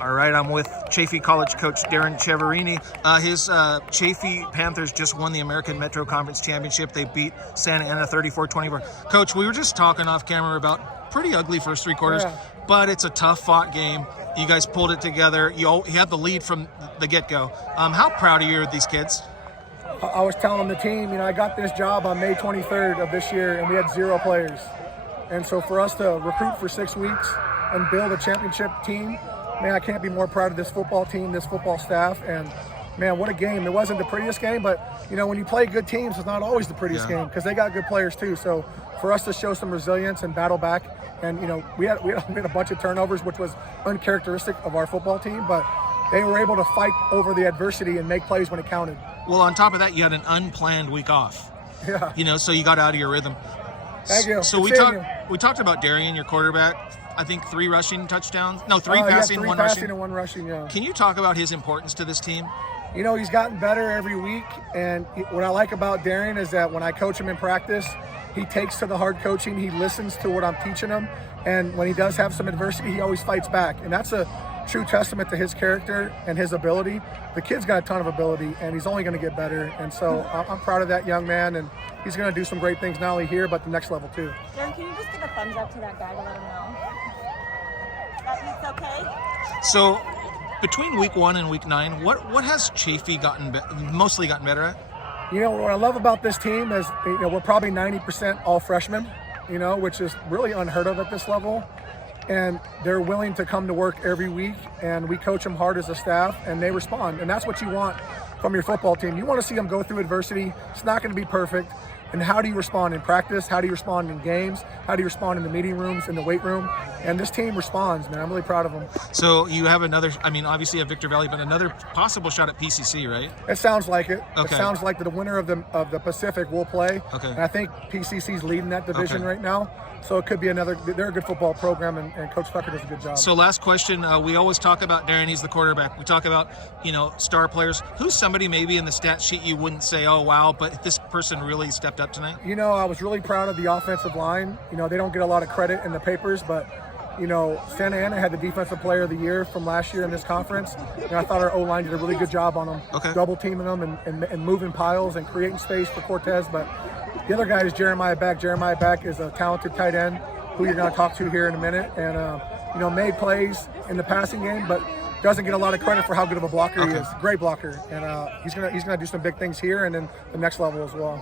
All right, I'm with Chaffey College coach Darrin Chiaverini. His Chaffey Panthers just won the American Metro Conference Championship. They beat Santa Ana 34-24. Coach, we were just talking off camera about pretty ugly first three quarters, but it's a tough fought game. You guys pulled it together. You had the lead from the get-go. How proud are you of these kids? I was telling the team, I got this job on May 23rd of this year, and we had 0 players. And so for us to recruit for 6 weeks and build a championship team, man, I can't be more proud of this football team, this football staff, and man, what a game. It wasn't the prettiest game, but when you play good teams, it's not always the prettiest game because they got good players too. So for us to show some resilience and battle back, and we had a bunch of turnovers, which was uncharacteristic of our football team, but they were able to fight over the adversity and make plays when it counted. Well, on top of that, you had an unplanned week off. Yeah. So you got out of your rhythm. Thank you. So we talked about Darrin, your quarterback. I think 3 rushing touchdowns. No, 3 passing, 1 rushing. And 1 rushing, yeah. Can you talk about his importance to this team? He's gotten better every week, and what I like about Darrin is that when I coach him in practice, he takes to the hard coaching, he listens to what I'm teaching him, and when he does have some adversity, he always fights back, and that's a true testament to his character and his ability. The kid's got a ton of ability, and he's only going to get better, and so I'm proud of that young man, and he's going to do some great things not only here, but the next level too. Darrin, can you just give a thumbs up to that guy to let him know that he's okay? So between week 1 and week 9, what has Chaffey mostly gotten better at? What I love about this team is we're probably 90% all freshmen, which is really unheard of at this level. And they're willing to come to work every week, and we coach them hard as a staff, and they respond. And that's what you want from your football team. You want to see them go through adversity. It's not going to be perfect. And how do you respond in practice? How do you respond in games? How do you respond in the meeting rooms, in the weight room? And this team responds, man. I'm really proud of them. So you have another, obviously at Victor Valley, but another possible shot at PCC, right? It sounds like it. Okay. It sounds like the winner of the Pacific will play. Okay. And I think PCC's leading that division right now. So it could be they're a good football program, and Coach Tucker does a good job. So last question, we always talk about Darrin, he's the quarterback. We talk about, star players. Who's somebody maybe in the stat sheet you wouldn't say, oh, wow, but this person really stepped up tonight? I was really proud of the offensive line. They don't get a lot of credit in the papers, but, Santa Ana had the Defensive Player of the Year from last year in this conference. And I thought our O-line did a really good job on them, double teaming them and moving piles and creating space for Cortez. But the other guy is Jeremiah Back. Jeremiah Back is a talented tight end who you're going to talk to here in a minute. And, made plays in the passing game, but doesn't get a lot of credit for how good of a blocker he is. Great blocker. And he's gonna do some big things here and then the next level as well.